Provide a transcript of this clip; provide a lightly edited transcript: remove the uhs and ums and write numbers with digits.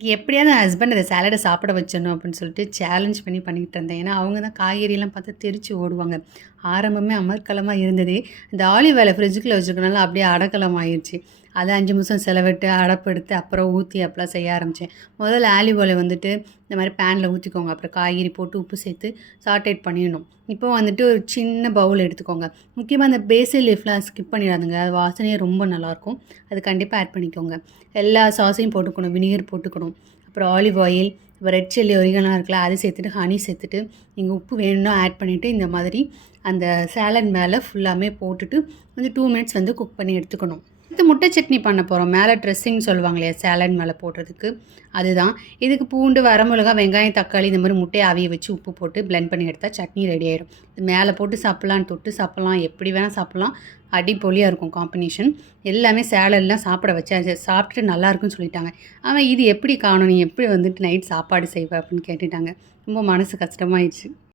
எப்படியாவது என் ஹஸ்பண்ட் அந்த சாலட சாப்பிட வச்சிடணும் அப்படின்னு சொல்லிட்டு சேலஞ்ச் பண்ணிக்கிட்டு இருந்தேன். ஏன்னா, அவங்க தான் காய்கறிலாம் பார்த்தா தெரிச்சு ஓடுவாங்க. ஆரம்பமே அமர்க்களமா இருந்ததே, இந்த ஆலிவ் ஆயில ஃப்ரிட்ஜுக்குள்ள வச்சிருக்கனால அப்படியே அடக்கலம் ஆயிருச்சு. அத 5 நிமிஷம் செலவிட்டு, அடப்பெடுத்து, அப்புறம் ஊத்தி அப்பலாம் செய்ய ஆரம்பிச்சேன். முதல்ல ஆலிவ் ஆயில வந்துட்டு இந்த மாரி பேன்ல ஊத்திக்கோங்க. அப்புறம் காய்கறி போட்டு உப்பு சேர்த்து சாட்டேட் பண்ணிடணும். இப்போ வந்துட்டு ஒரு சின்ன பவுல் எடுத்துக்கோங்க. முக்கியமா அந்த பேசில் லீஃப்லாம் ஸ்கிப் பண்ணிடாதீங்க. அது வாசனையே ரொம்ப நல்லாயிருக்கும். அது கண்டிப்பா ஆட் பண்ணிக்கோங்க. எல்லா சாஸையும் போட்டுக்கணும். வினிகர் போட்டுக்கணும். அப்புறம் olive oil, red chilli oregano இருக்குல்ல, அது சேர்த்துட்டு, ஹனி சேர்த்துட்டு, நீங்க உப்பு வேணும்னா ஆட் பண்ணிவிட்டு, இந்த மாதிரி அந்த சாலட் மேலே ஃபுல்லாமே போட்டுட்டு, கொஞ்சம் 2 மினிட்ஸ் வந்து குக் பண்ணி எடுத்துக்கணும். அடுத்து முட்டை சட்னி பண்ண போகிறோம். மேலே ட்ரெஸ்ஸிங் சொல்லுவாங்க இல்லையா, சாலட் மேலே போடுறதுக்கு. அதுதான். இதுக்கு பூண்டு, வரமிளகா, வெங்காயம், தக்காளி இந்த மாதிரி முட்டையை அவிய வச்சு உப்பு போட்டு பிளெண்ட் பண்ணி எடுத்தால் சட்னி ரெடி ஆயிடும். இது மேலே போட்டு சாப்பிட்லாம், தொட்டு சாப்பிட்லாம், எப்படி வேணால் சாப்பிட்லாம். அடிப்பொலியாக இருக்கும் காம்பினேஷன். எல்லாமே சேலட்லாம் சாப்பிட வச்சாச்சு. சாப்பிட்டுட்டு நல்லாயிருக்குன்னு சொல்லிட்டாங்க. அவன் இது எப்படி காணும், நீ எப்படி வந்துட்டு நைட் சாப்பாடு செய்வ அப்படின்னு கேட்டுட்டாங்க. ரொம்ப மனசு கஷ்டமாயிடுச்சு.